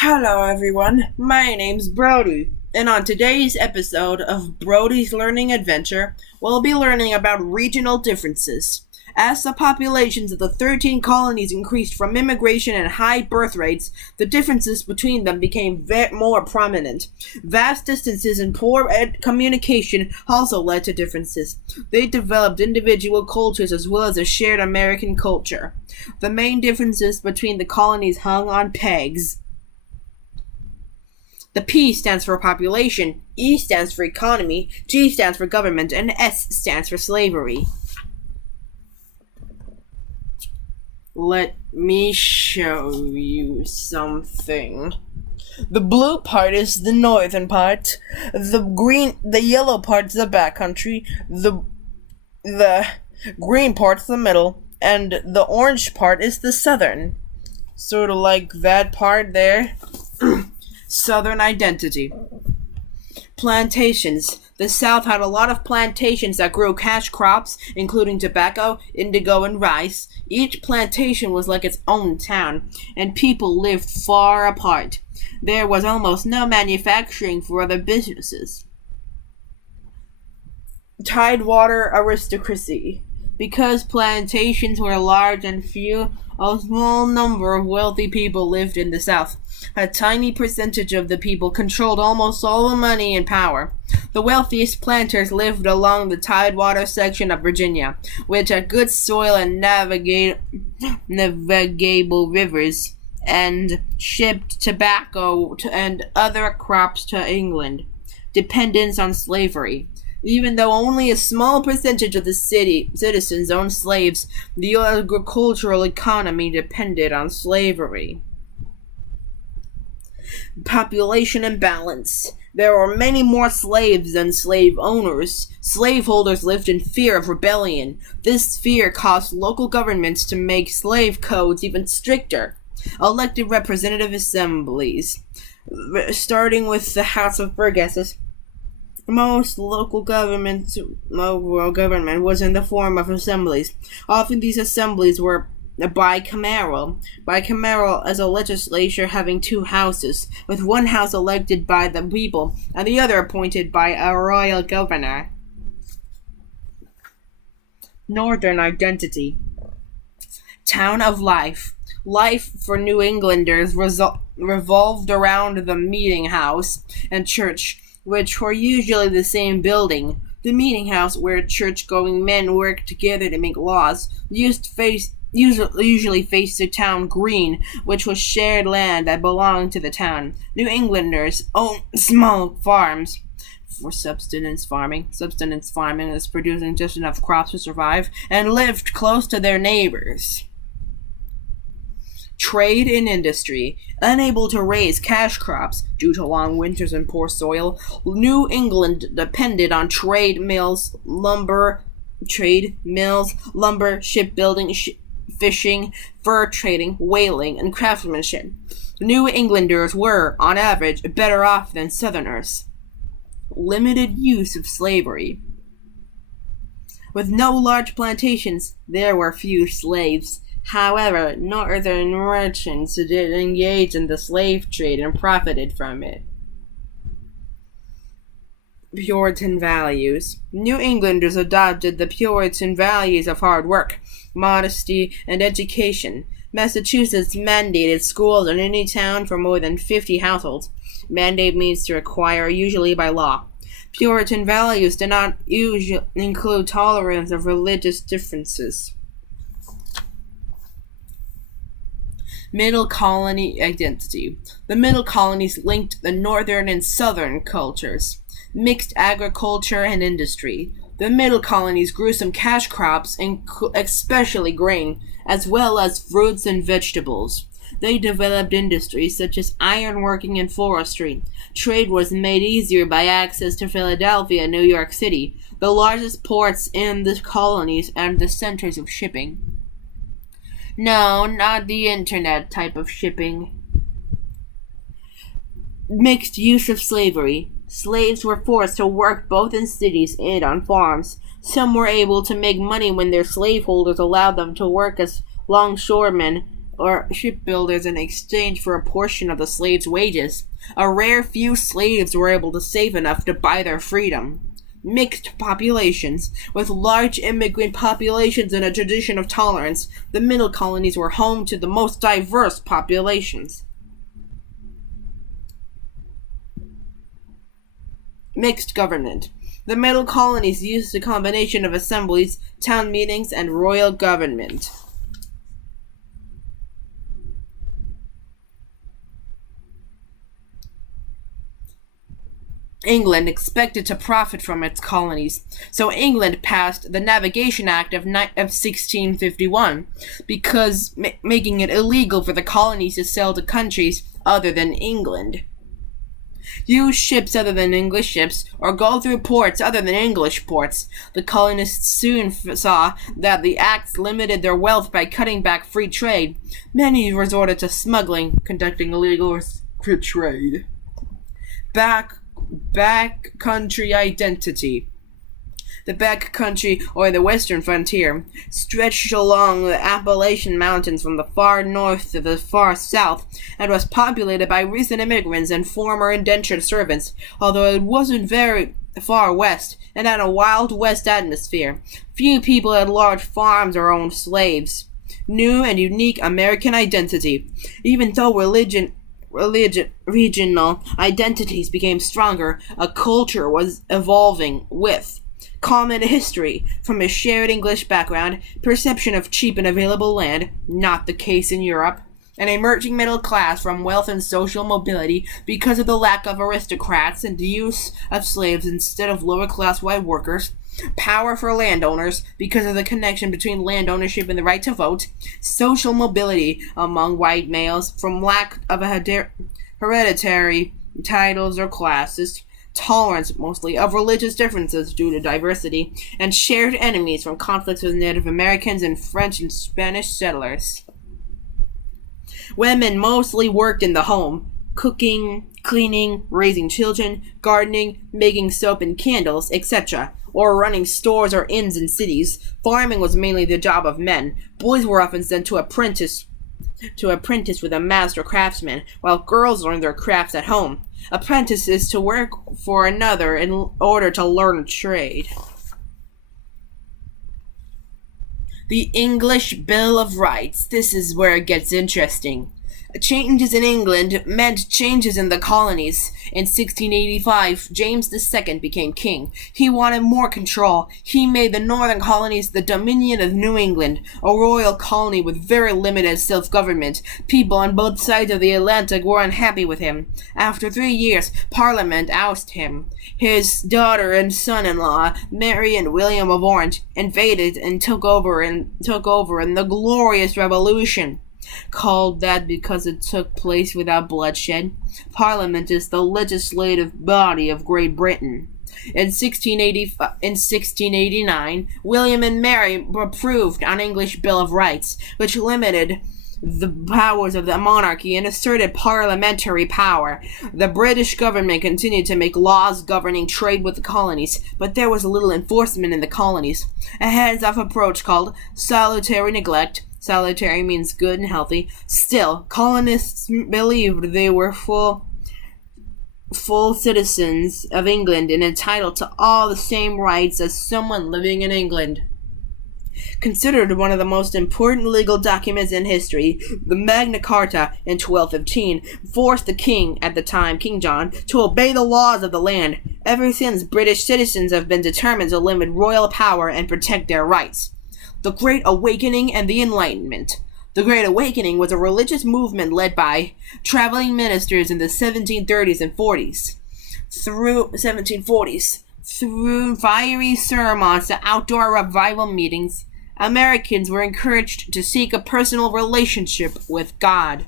Hello everyone, my name's Brody, and on today's episode of Brody's Learning Adventure, we'll be learning about regional differences. As the populations of the 13 colonies increased from immigration and high birth rates, the differences between them became more prominent. Vast distances and poor communication also led to differences. They developed individual cultures as well as a shared American culture. The main differences between the colonies hung on pegs. The P stands for population, E stands for economy, G stands for government, and S stands for slavery. Let me show you something. The blue part is the northern part, the yellow part's the backcountry, the green part's the middle, and the orange part is the southern. Sort of like that part there. Southern identity. Plantations. The South had a lot of plantations that grew cash crops, including tobacco, indigo, and rice. Each plantation was like its own town, and people lived far apart. There was almost no manufacturing for other businesses. Tidewater aristocracy. Because plantations were large and few, a small number of wealthy people lived in the South. A tiny percentage of the people controlled almost all the money and power. The wealthiest planters lived along the Tidewater section of Virginia, which had good soil and navigable rivers, and shipped tobacco and other crops to England. Dependence on slavery. Even though only a small percentage of the citizens owned slaves, the agricultural economy depended on slavery. Population imbalance. There were many more slaves than slave owners. Slaveholders lived in fear of rebellion. This fear caused local governments to make slave codes even stricter. Elected representative assemblies. Starting with the House of Burgesses, most local government was in the form of assemblies. Often these assemblies were bicameral. Bicameral is a legislature having two houses, with one house elected by the people and the other appointed by a royal governor. Northern identity. Town of life. Life for New Englanders revolved around the meeting house and church, which were usually the same building. The meeting house, where church-going men worked together to make laws, usually faced the town green, which was shared land that belonged to the town. New Englanders owned small farms for subsistence farming. Subsistence farming is producing just enough crops to survive, and lived close to their neighbors. Trade and industry. Unable to raise cash crops due to long winters and poor soil, New England depended on lumber, shipbuilding, fishing, fur trading, whaling, and craftsmanship. New Englanders were, on average, better off than Southerners. Limited use of slavery. With no large plantations, there were few slaves. However, northern merchants did engage in the slave trade and profited from it. Puritan values. New Englanders adopted the Puritan values of hard work, modesty, and education. Massachusetts mandated schools in any town for more than 50 households. Mandate means to require, usually by law. Puritan values did not usually include tolerance of religious differences. Middle colony identity. The middle colonies linked the northern and southern cultures. Mixed agriculture and industry. The middle colonies grew some cash crops, especially grain, as well as fruits and vegetables. They developed industries such as ironworking and forestry. Trade was made easier by access to Philadelphia and New York City, the largest ports in the colonies and the centers of shipping. No, not the internet type of shipping. Mixed use of slavery. Slaves were forced to work both in cities and on farms. Some were able to make money when their slaveholders allowed them to work as longshoremen or shipbuilders in exchange for a portion of the slaves' wages. A rare few slaves were able to save enough to buy their freedom. Mixed populations. With large immigrant populations and a tradition of tolerance, the middle colonies were home to the most diverse populations. Mixed government. The middle colonies used a combination of assemblies, town meetings, and royal government. England expected to profit from its colonies, so England passed the Navigation Act of 1651, because making it illegal for the colonies to sail to countries other than England. Use ships other than English ships, or go through ports other than English ports. The colonists soon saw that the acts limited their wealth by cutting back free trade. Many resorted to smuggling, conducting illegal trade. Backcountry identity. The backcountry, or the western frontier, stretched along the Appalachian Mountains from the far north to the far south, and was populated by recent immigrants and former indentured servants, although it wasn't very far west, and had a Wild West atmosphere. Few people had large farms or owned slaves. New and unique American identity. Even though regional identities became stronger, a culture was evolving with common history, from a shared English background, perception of cheap and available land, not the case in Europe, an emerging middle class from wealth and social mobility because of the lack of aristocrats and the use of slaves instead of lower class white workers, power for landowners because of the connection between land ownership and the right to vote, social mobility among white males from lack of hereditary titles or classes, tolerance mostly of religious differences due to diversity, and shared enemies from conflicts with Native Americans and French and Spanish settlers. Women mostly worked in the home, cooking, cleaning, raising children, gardening, making soap and candles, etc., or running stores or inns in cities. Farming was mainly the job of men. Boys were often sent to apprentice with a master craftsman, while girls learned their crafts at home. Apprentices to work for another in order to learn a trade. The English Bill of Rights. This is where it gets interesting. Changes in England meant changes in the colonies. In 1685, James II became king. He wanted more control. He made the northern colonies the Dominion of New England, a royal colony with very limited self-government. People on both sides of the Atlantic were unhappy with him. After 3 years, Parliament ousted him. His daughter and son-in-law, Mary and William of Orange, invaded and took over in the Glorious Revolution. Called that because it took place without bloodshed. Parliament is the legislative body of Great Britain. In 1689, William and Mary approved an English Bill of Rights, which limited the powers of the monarchy and asserted parliamentary power. The British government continued to make laws governing trade with the colonies, but there was little enforcement in the colonies. A hands-off approach called salutary neglect. Salutary means good and healthy. Still, colonists believed they were full citizens of England and entitled to all the same rights as someone living in England. Considered one of the most important legal documents in history, the Magna Carta in 1215 forced the king, at the time King John, to obey the laws of the land. Ever since, British citizens have been determined to limit royal power and protect their rights. The Great Awakening and the Enlightenment. The Great Awakening was a religious movement led by traveling ministers in the 1730s and 40s. Through fiery sermons to outdoor revival meetings, Americans were encouraged to seek a personal relationship with God.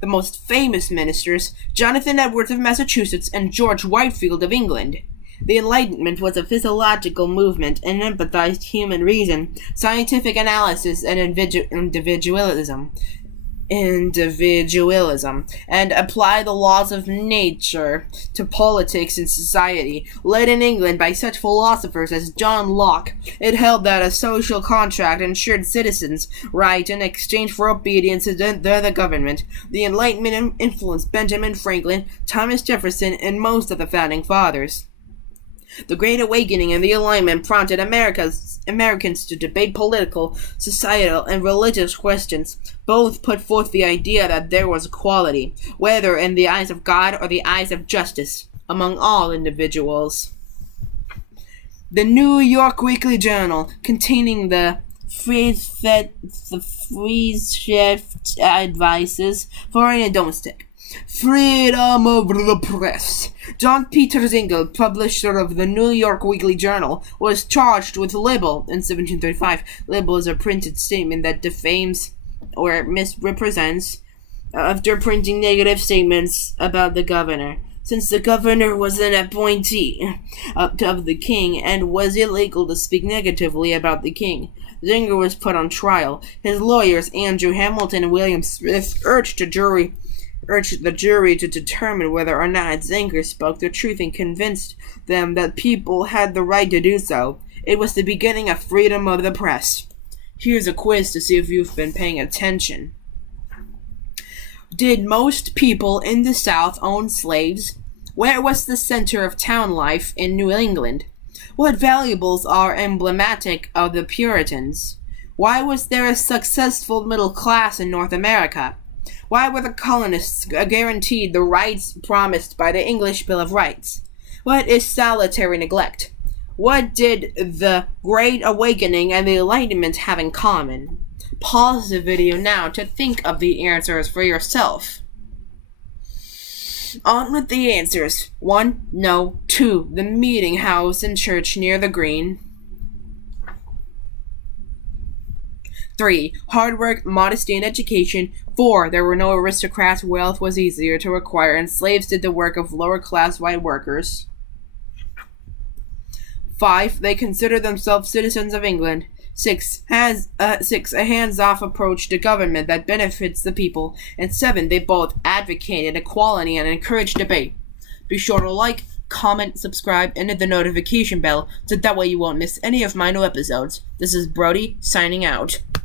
The most famous ministers, Jonathan Edwards of Massachusetts and George Whitefield of England. The Enlightenment was a physiological movement and empathized human reason, scientific analysis, and individualism. individualism and apply the laws of nature to politics and society. Led in England by such philosophers as John Locke, it held that a social contract ensured citizens' right in exchange for obedience to the government. The Enlightenment influenced Benjamin Franklin, Thomas Jefferson, and most of the founding fathers. The Great Awakening and the Enlightenment prompted Americans to debate political, societal, and religious questions. Both put forth the idea that there was equality, whether in the eyes of God or the eyes of justice, among all individuals. The New York Weekly Journal, containing the free shift advices, foreign and domestic. Freedom of the press. John Peter Zingle, publisher of the New York Weekly Journal, was charged with libel in 1735. Libel is a printed statement that defames or misrepresents after printing negative statements about the governor. Since the governor was an appointee of the king and was illegal to speak negatively about the king, Zinger was put on trial. His lawyers, Andrew Hamilton and William Smith, urged the jury to determine whether or not Zinger spoke the truth and convinced them that people had the right to do so. It was the beginning of freedom of the press. Here's a quiz to see if you've been paying attention. Did most people in the South own slaves? Where was the center of town life in New England? What valuables are emblematic of the Puritans? Why was there a successful middle class in North America? Why were the colonists guaranteed the rights promised by the English Bill of Rights? What is salutary neglect? What did the Great Awakening and the Enlightenment have in common? Pause the video now to think of the answers for yourself. On with the answers. 1. No. 2. The meeting house and church near the green. 3. Hard work, modesty, and education. 4. There were no aristocrats, wealth was easier to acquire, and slaves did the work of lower-class white workers. 5. They considered themselves citizens of England. 6. A hands-off approach to government that benefits the people. And 7. They both advocated equality and encouraged debate. Be sure to like, comment, subscribe, and hit the notification bell so that way you won't miss any of my new episodes. This is Brody, signing out.